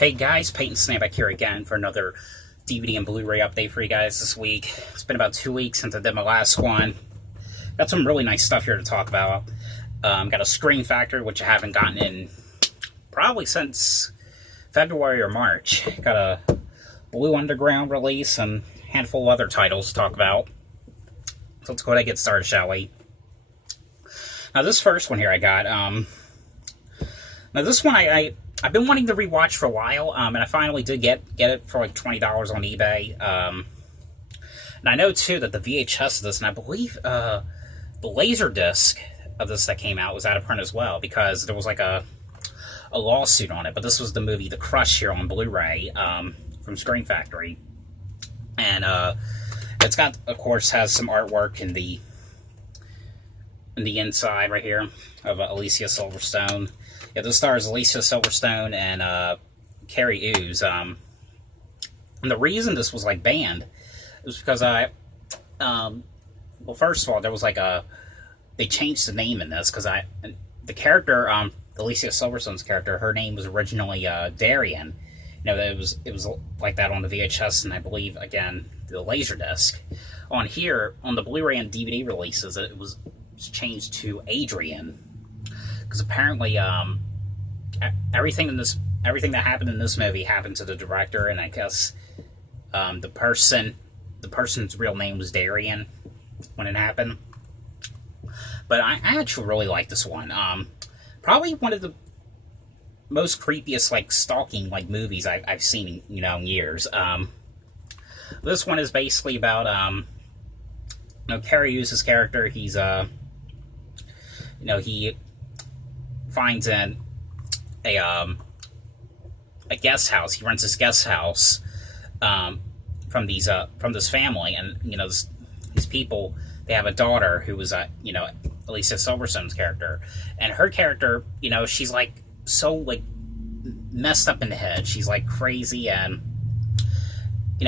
Hey guys, Peyton Snapback here again for another DVD and Blu-ray update for you guys this week. It's been about 2 weeks since I did my last one. Got some really nice stuff here to talk about. Got a Scream Factory, which I haven't gotten in probably since February or March. Got a Blue Underground release and a handful of other titles to talk about. So let's go ahead and get started, shall we? Now this first one here I got, now this one I've been wanting to rewatch for a while, and I finally did get it for like $20 on eBay. And I know too that the VHS of this, and I believe the Laserdisc of this that came out was out of print as well, because there was like a lawsuit on it. But this was the movie The Crush here on Blu-ray from Scream Factory, and it's got, of course, has some artwork in the inside right here of Alicia Silverstone. Yeah, this stars Alicia Silverstone and Carrie Ooze. And the reason this was like banned was because well, first of all, there was like they changed the name in this because the character, Alicia Silverstone's character, her name was originally Darian. You know, it was like that on the VHS, and I believe again the Laserdisc. On here, on the Blu-ray and DVD releases, it was changed to Adrian. Because apparently, everything that happened in this movie happened to the director, and I guess the person's real name was Darian when it happened. But I actually really like this one. Probably one of the most creepiest like stalking like movies I've seen in years. This one is basically about Carrie Hughes' character. He's he finds a guest house. He rents this guest house from this family, and these people, they have a daughter who was Alicia Silverstone's character, and her character, she's like so like messed up in the head. She's like crazy, and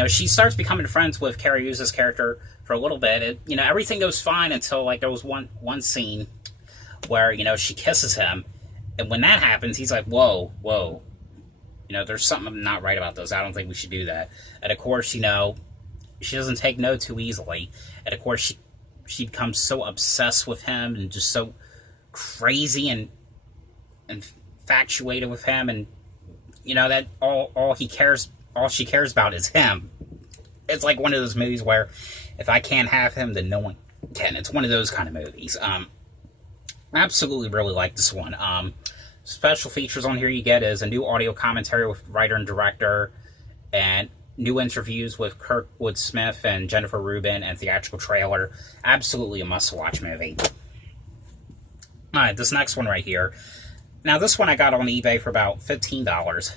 she starts becoming friends with Carrie Hughes' character for a little bit. Everything goes fine until like there was one scene where she kisses him. And when that happens, he's like, whoa, there's something not right about this. I don't think we should do that. And of course, she doesn't take no too easily. And of course, she becomes so obsessed with him and just so crazy and infatuated with him. And, that all she cares about is him. It's like one of those movies where if I can't have him, then no one can. It's one of those kind of movies. Absolutely really like this one. Special features on here you get is a new audio commentary with writer and director, and new interviews with Kurtwood Smith and Jennifer Rubin, and theatrical trailer. Absolutely a must-watch movie. Alright, this next one right here. Now this one I got on eBay for about $15.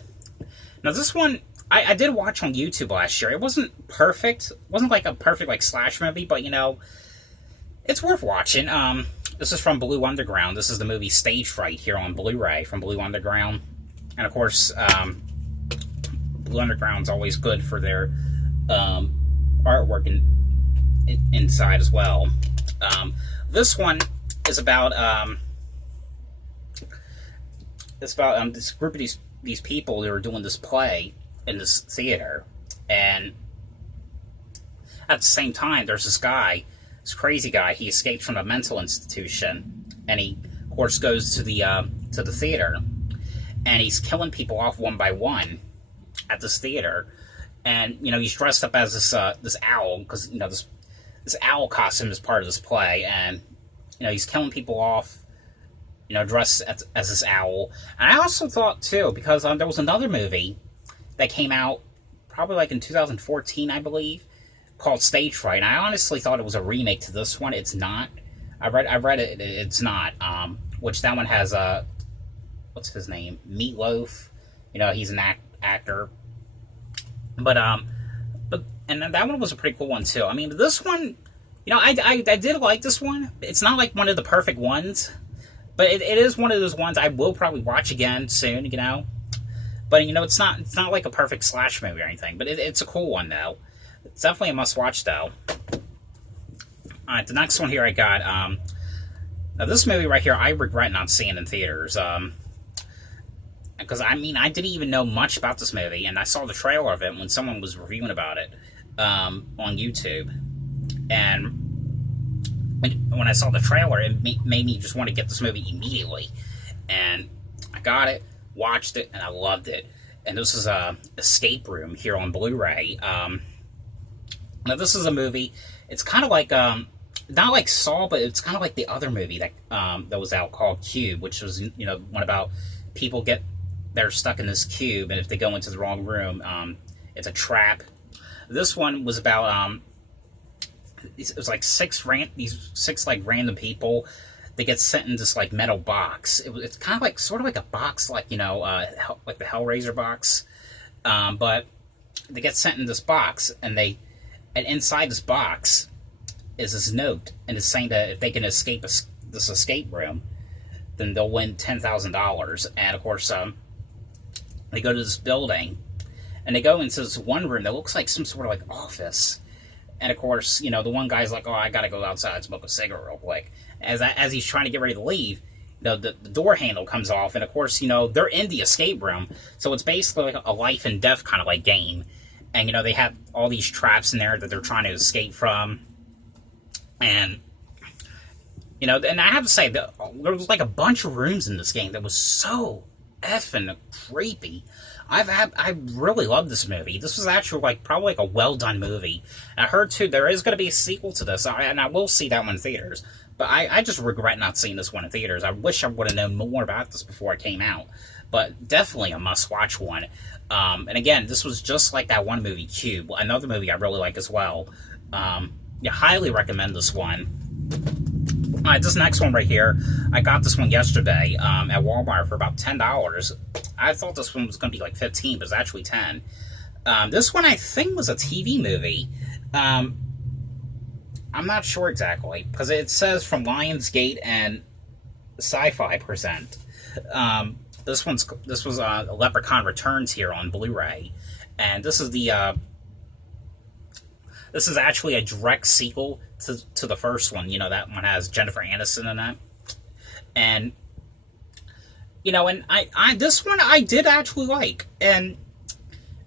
Now this one, I did watch on YouTube last year. It wasn't perfect. It wasn't like a perfect like slash movie, but it's worth watching. This is from Blue Underground. This is the movie Stage Fright here on Blu-ray from Blue Underground. And of course, Blue Underground's always good for their artwork inside as well. This one is about this group of these people that are doing this play in this theater, and at the same time, there's this guy. This crazy guy, he escapes from a mental institution, and he, of course, goes to the theater, and he's killing people off one by one at this theater, and he's dressed up as this owl, because this owl costume is part of this play, and he's killing people off, dressed as this owl. And I also thought too, because there was another movie that came out probably like in 2014, I believe, called Stage Fright, and I honestly thought it was a remake to this one. It's not. I read it. It's not. Which that one has what's his name? Meatloaf. He's an actor. But and that one was a pretty cool one too. I mean, this one, I did like this one. It's not like one of the perfect ones, but it is one of those ones I will probably watch again soon. But it's not like a perfect slash movie or anything. But it's a cool one though. It's definitely a must-watch, though. Alright, the next one here I got, now this movie right here, I regret not seeing in theaters. because I mean, I didn't even know much about this movie, and I saw the trailer of it when someone was reviewing about it on YouTube. And when I saw the trailer, it made me just want to get this movie immediately. And I got it, watched it, and I loved it. And this is Escape Room here on Blu-ray. Now, this is a movie, it's kind of like, not like Saw, but it's kind of like the other movie that that was out called Cube, which was, you know, one about people they're stuck in this cube, and if they go into the wrong room, it's a trap. This one was about, it was like these six like random people. They get sent in this like metal box. It's kind of like, sort of like a box, like, you know, like the Hellraiser box. But they get sent in this box, and inside this box is this note, and it's saying that if they can escape this escape room, then they'll win $10,000. And of course, they go to this building, and they go into this one room that looks like some sort of like office. And of course, you know, the one guy's like, "Oh, I gotta go outside and smoke a cigarette real quick." As he's trying to get ready to leave, you know, the door handle comes off, and of course, you know, they're in the escape room, so it's basically like a life and death kind of like game. And you know, they have all these traps in there that they're trying to escape from. And you know, and I have to say that there was like a bunch of rooms in this game that was so effing creepy. I really love this movie. This was actually like probably like a well done movie. And I heard too there is going to be a sequel to this, and I will see that one in theaters. But I just regret not seeing this one in theaters. I wish I would have known more about this before it came out. But definitely a must watch one. And again, this was just like that one movie, Cube, another movie I really like as well. Yeah, highly recommend this one. Alright, this next one right here, I got this one yesterday at Walmart for about $10. I thought this one was going to be like $15, but it's actually $10. This one I think was a TV movie. I'm not sure exactly, because it says from Lionsgate and Sci-Fi present. This was Leprechaun Returns here on Blu-ray, and this is this is actually a direct sequel to the first one. You know, that one has Jennifer Aniston in it. And, you know, and this one I did actually like. And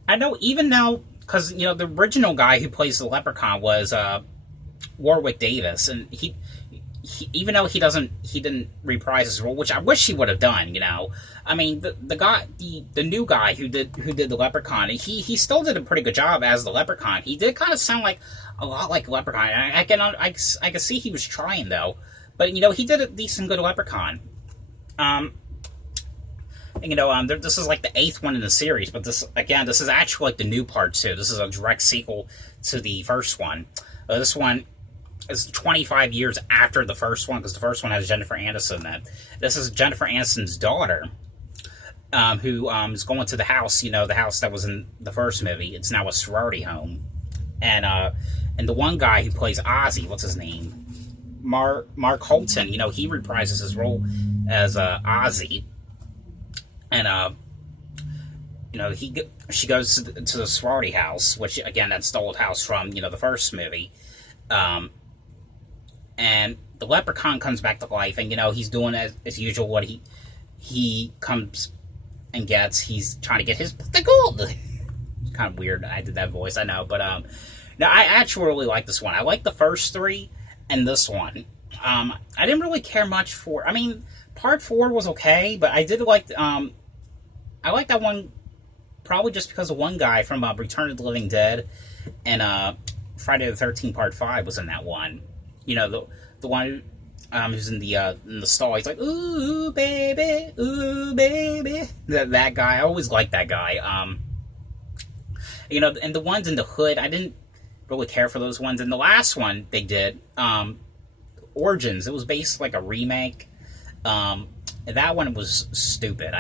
I know even now, because, you know, the original guy who plays the Leprechaun was Warwick Davis. And he even though he didn't reprise his role, which I wish he would have done, you know. I mean, the new guy who did the Leprechaun, he still did a pretty good job as the Leprechaun. He did kind of sound like a lot like Leprechaun. I can see he was trying though, but you know, he did a decent good Leprechaun. You know, this is like the 8th one in the series, but this is actually like the new part too. This is a direct sequel to the first one. This one is 25 years after the first one, because the first one has Jennifer Aniston in it. This is Jennifer Aniston's daughter, who is going to the house, you know, the house that was in the first movie. It's now a sorority home. And the one guy who plays Ozzy, what's his name? Mark Holton, you know, he reprises his role as Ozzy. And, you know, she goes to the sorority house, which, again, that's the old house from, you know, the first movie. And the Leprechaun comes back to life, and, you know, he's doing as usual what he comes and gets. He's trying to get the gold. It's kind of weird I did that voice, I know. But, no, I actually really like this one. I like the first 3 and this one. I didn't really care much for... I mean, part 4 was okay, but I did like... I like that one probably just because of one guy from Return of the Living Dead and Friday the 13th Part 5 was in that one. You know, the one who's in the stall. He's like, ooh, baby, ooh, baby. That guy. I always liked that guy. You know, and the ones in the hood, I didn't really care for those ones. And the last one they did, Origins, it was basically like a remake. That one was stupid.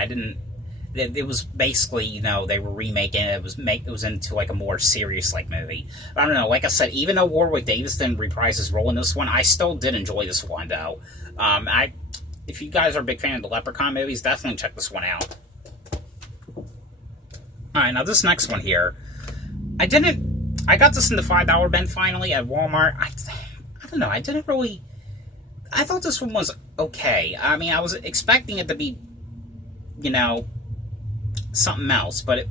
It was basically, you know, they were remaking it. It was into like a more serious like movie. I don't know. Like I said, even though Warwick Davis didn't reprise his role in this one, I still did enjoy this one though. If you guys are a big fan of the Leprechaun movies, definitely check this one out. All right, now this next one here, I got this in the $5 bin finally at Walmart. I don't know. I thought this one was okay. I mean, I was expecting it to be, you know, something else, but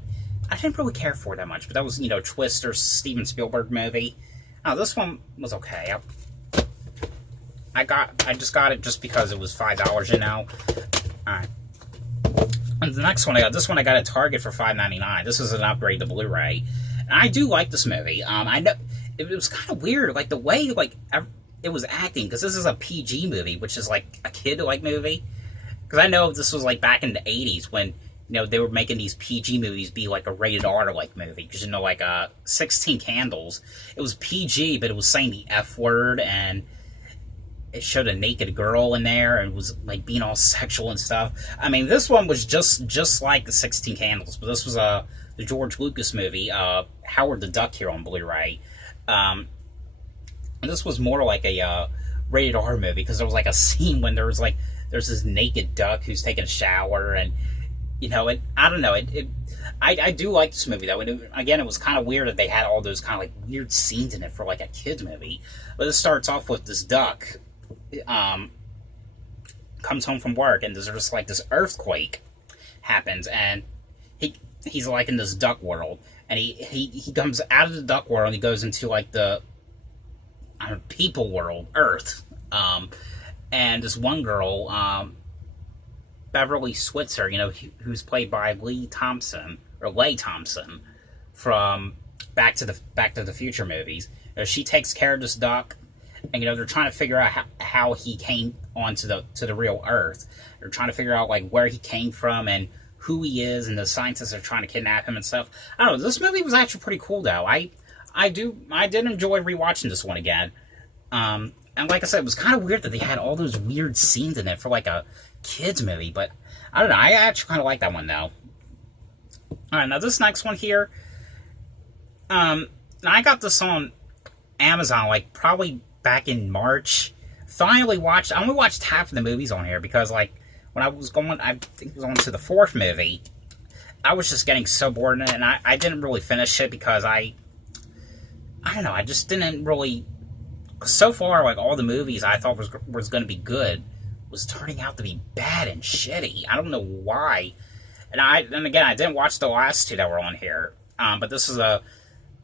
I didn't really care for it that much. But that was, you know, Twister, Steven Spielberg movie. This one was okay. I just got it just because it was $5, you know. Alright. And the next one I got, this one I got at Target for $5.99. This is an upgrade to Blu-ray. And I do like this movie. I know it was kind of weird, like the way it was acting, because this is a PG movie, which is like a kid-like movie. Because I know this was like back in the 80s when, you know, they were making these PG movies be like a rated R-like movie. Because, you know, like 16 Candles, it was PG, but it was saying the F word, and it showed a naked girl in there, and was like being all sexual and stuff. I mean, this one was just like the 16 Candles, but this was the George Lucas movie, Howard the Duck, here on Blu-ray. And this was more like a rated R movie, because there was like a scene when there's this naked duck who's taking a shower, and, you know, I don't know, I do like this movie, though, and again, it was kind of weird that they had all those kind of like weird scenes in it for like a kid's movie. But it starts off with this duck comes home from work, and there's just like this earthquake happens, and he's like in this duck world, and he comes out of the duck world, and he goes into like the people world, Earth, and this one girl, Beverly Switzer, you know, who's played by Leigh Thompson from Back to the Future movies. You know, she takes care of this duck, and, you know, they're trying to figure out how he came onto the real Earth. They're trying to figure out like where he came from and who he is, and the scientists are trying to kidnap him and stuff. I don't know. This movie was actually pretty cool, though. I did enjoy rewatching this one again. And like I said, it was kind of weird that they had all those weird scenes in it for like a kids movie, but I don't know. I actually kind of like that one, though. All right, now this next one here, I got this on Amazon like probably back in March. I only watched half of the movies on here, because like when I was going, I think it was on to the 4th movie, I was just getting so bored in it, and I didn't really finish it because I don't know, I just didn't really. So far, like, all the movies I thought was going to be good was turning out to be bad and shitty. I don't know why. And again, I didn't watch the last 2 that were on here. But this is a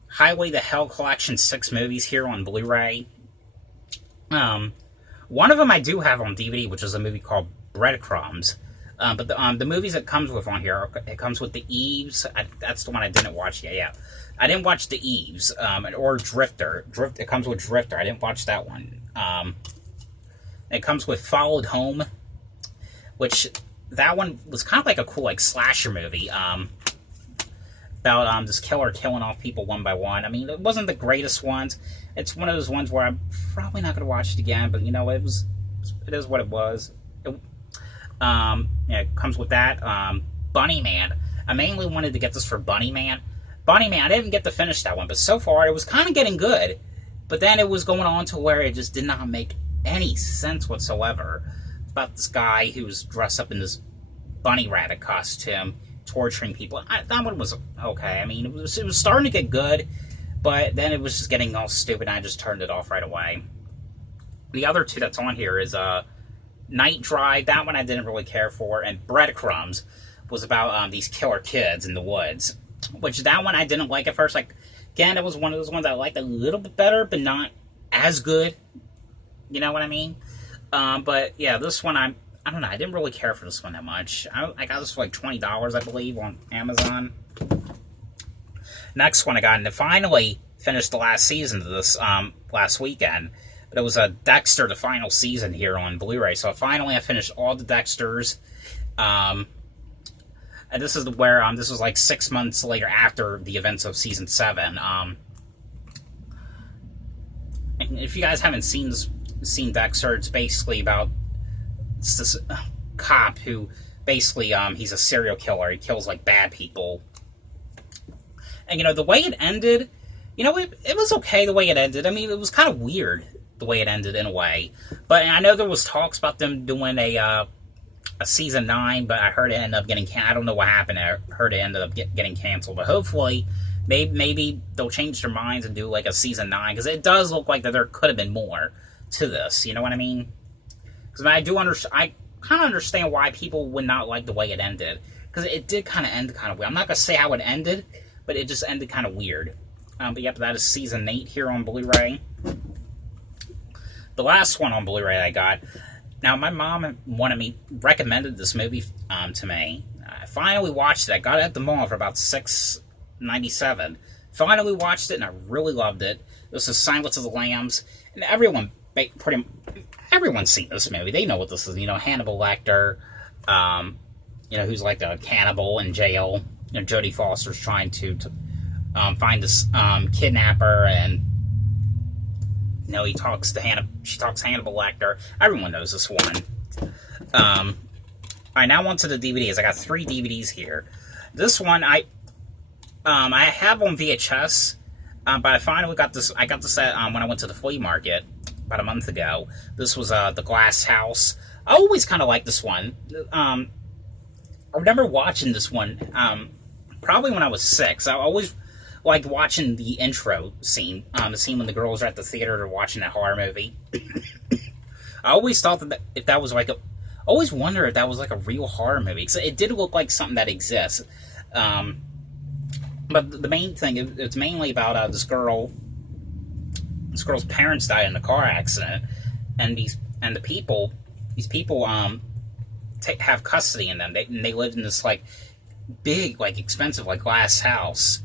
Highway to Hell Collection 6 movies here on Blu-ray. One of them I do have on DVD, which is a movie called Breadcrumbs. But the movies it comes with on here, it comes with The Eves. That's the one I didn't watch yet. Yeah, I didn't watch The Eves, or Drifter. It comes with Drifter. I didn't watch that one. It comes with Followed Home, which that one was kind of like a cool like slasher movie. About this killer killing off people one by one. I mean, it wasn't the greatest ones. It's one of those ones where I'm probably not going to watch it again, but, you know, it is what it was. Yeah, it comes with that. Bunnyman. I mainly wanted to get this for Bunnyman. Bunnyman, I didn't get to finish that one, but so far it was kind of getting good. But then it was going on to where it just did not make any sense whatsoever. About this guy who was dressed up in this bunny rabbit costume, torturing people. That one was okay. I mean, it was starting to get good, but then it was just getting all stupid, and I just turned it off right away. The other 2 that's on here is Night Drive. That one I didn't really care for, and Breadcrumbs was about these killer kids in the woods, which that one I didn't like at first. Like, again, it was one of those ones I liked a little bit better, but not as good. You know what I mean? But yeah, this one I don't know. I didn't really care for this one that much. I got this for like $20, I believe, on Amazon. Next one I got, and I finally finished the last season of this last weekend. But it was a Dexter, the final season here on Blu-ray. So finally I finished all the Dexters. And this is where this was like 6 months later after the events of season 7. And if you guys haven't seen Dexter, it's basically about this cop who basically he's a serial killer. He kills like bad people. And, you know, the way it ended, you know, it was okay the way it ended. I mean, it was kind of weird the way it ended in a way. But I know there was talks about them doing a season 9, but I heard it ended up getting canceled. I don't know what happened. I heard it ended up getting canceled. But hopefully, maybe they'll change their minds and do like a season 9, because it does look like that there could have been more to this. You know what I mean? Because I kind of understand why people would not like the way it ended. because it did kind of end kind of weird. I'm not going to say how it ended, but it just ended kind of weird. But yep, that is season 8 here on Blu-ray. The last one on Blu-ray I got. Now, my mom recommended this movie to me. I finally watched it. I got it at the mall for about $6.97. Finally watched it, and I really loved it. This is Silence of the Lambs, and everyone's seen this movie. They know what this is. You know, Hannibal Lecter, you know, who's like a cannibal in jail. You know, Jodie Foster's trying to find this kidnapper, and you know, she talks Hannibal Lecter. Everyone knows this one. Alright, now on to the DVDs. I got 3 DVDs here. This one I have on VHS, but I finally got this. I got this at, when I went to the flea market about a month ago. This was The Glass House. I always kind of liked this one. I remember watching this one probably when I was 6. I always liked watching the intro scene, the scene when the girls are at the theater or watching that horror movie. I always thought that if that was like a... always wonder if that was like a real horror movie, because it did look like something that exists. But the main thing, it's mainly about this girl's parents died in a car accident, and these people have custody in them. They live in this like big, like expensive, like glass house,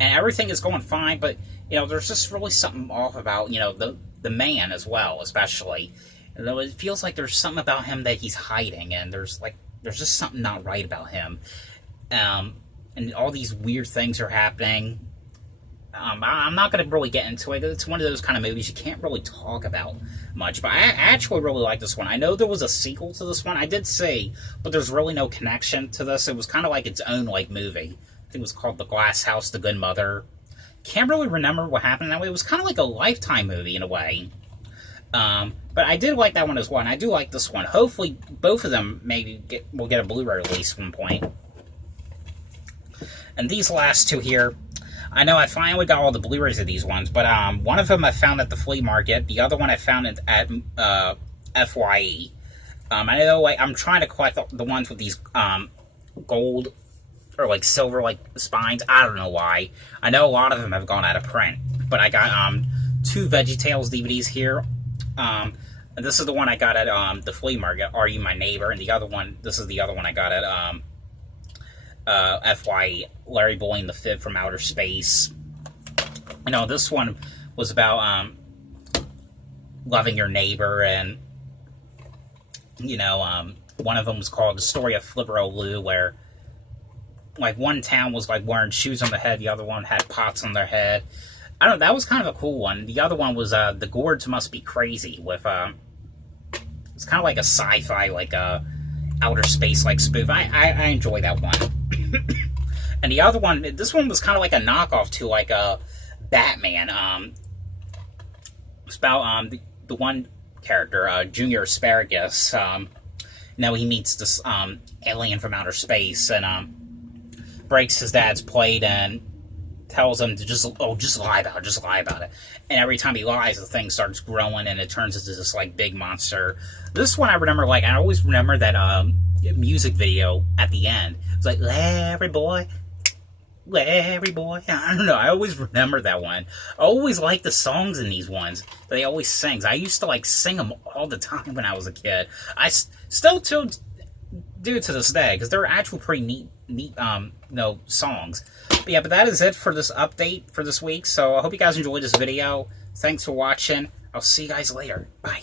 and everything is going fine. But you know, there's just really something off about, you know, the man as well, especially. Though it feels like there's something about him that he's hiding, and there's just something not right about him. And all these weird things are happening. I'm not going to really get into it. It's one of those kind of movies you can't really talk about much. But I actually really like this one. I know there was a sequel to this one. I did see, but there's really no connection to this. It was kind of like its own like movie. I think it was called The Glass House, The Good Mother. Can't really remember what happened that way. It was kind of like a Lifetime movie in a way. But I did like that one as well, and I do like this one. Hopefully, both of them will get a Blu-ray release at one point. And these last 2 here, I know I finally got all the Blu-rays of these ones, but one of them I found at the flea market. The other one I found at FYE. I know I'm trying to collect the ones with these gold or like silver like spines. I don't know why. I know a lot of them have gone out of print, but I got 2 VEGGIETALES DVDs here. And this is the one I got at the flea market, Are You My Neighbor? And the other one, this is the other one I got at FYE, Larry Boy and the Fib from Outer Space. You know, this one was about loving your neighbor, and you know, one of them was called The Story of Flipper Lou, where like one town was like wearing shoes on their head, the other one had pots on their head. I don't know, that was kind of a cool one. The other one was The Gourds Must Be Crazy, with it's kind of like a sci-fi, like outer space like spoof. I enjoy that one. And the other one, this one was kind of like a knockoff to like a Batman. It's about the one character, Junior Asparagus. Now he meets this alien from outer space, and breaks his dad's plate and tells him to just lie about it. And every time he lies, the thing starts growing and it turns into this like big monster. This one I remember, like, I always remember that music video at the end. It's like, Larry Boy, Larry Boy. I don't know, I always remember that one. I always like the songs in these ones that they always sing. I used to like sing them all the time when I was a kid. I still do to this day, because they're actually pretty neat you know, songs. But yeah, but that is it for this update for this week. So I hope you guys enjoyed this video. Thanks for watching. I'll see you guys later. Bye.